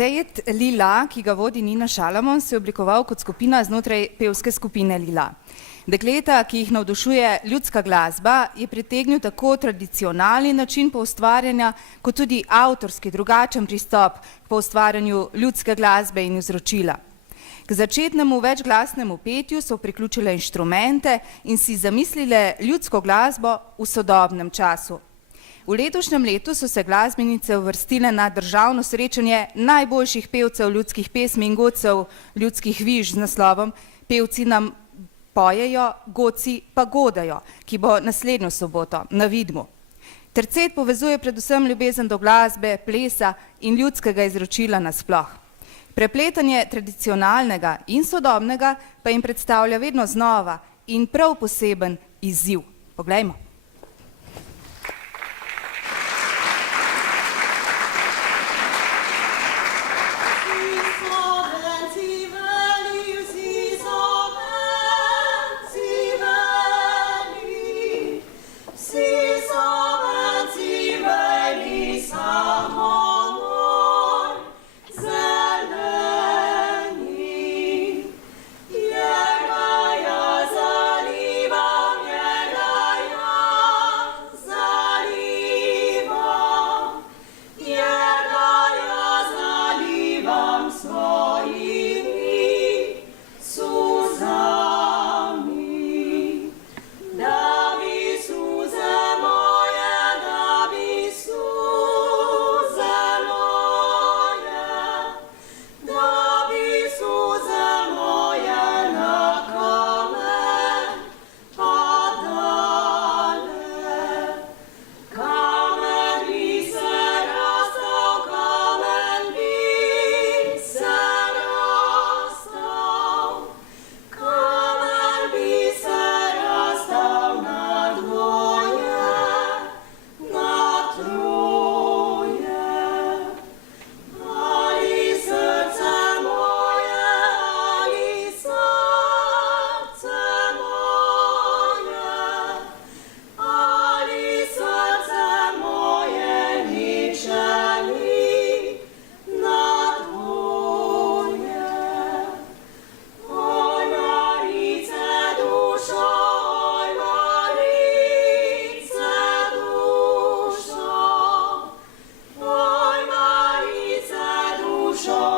Sejed Lila, ki ga vodi Nina Šalamon, se je oblikoval kot skupina znotraj pevske skupine Lila. Dekleta, ki jih navdušuje ljudska glasba, je pritegnil tako tradicionalni način poustvarjanja, kot tudi avtorski, drugačen pristop k poustvarjanju ljudske glasbe in izročila. K začetnemu večglasnemu petju so priključile inštrumente in si zamislile ljudsko glasbo v sodobnem času. V letošnjem letu so se glasbenice uvrstile na državno srečanje najboljših pevcev ljudskih pesmi in godcev ljudskih viž z naslovom Pevci nam pojejo, godci pa godajo, ki bo naslednjo soboto na Vidmu. Tercet povezuje predvsem ljubezen do glasbe, plesa in ljudskega izročila nasploh. Prepletanje tradicionalnega in sodobnega pa jim predstavlja vedno znova in prav poseben izziv. Poglejmo.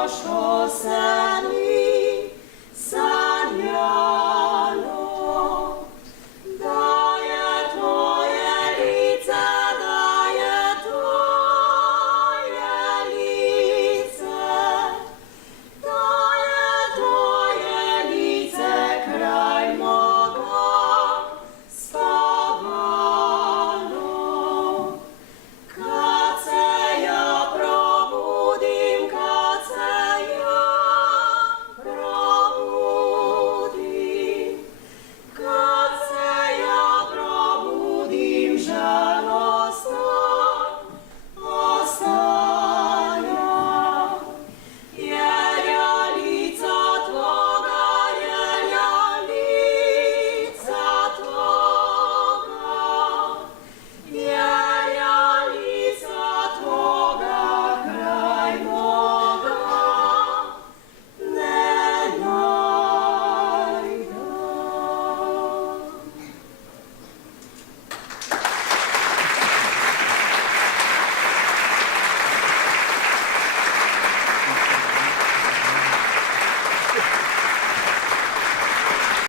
Show.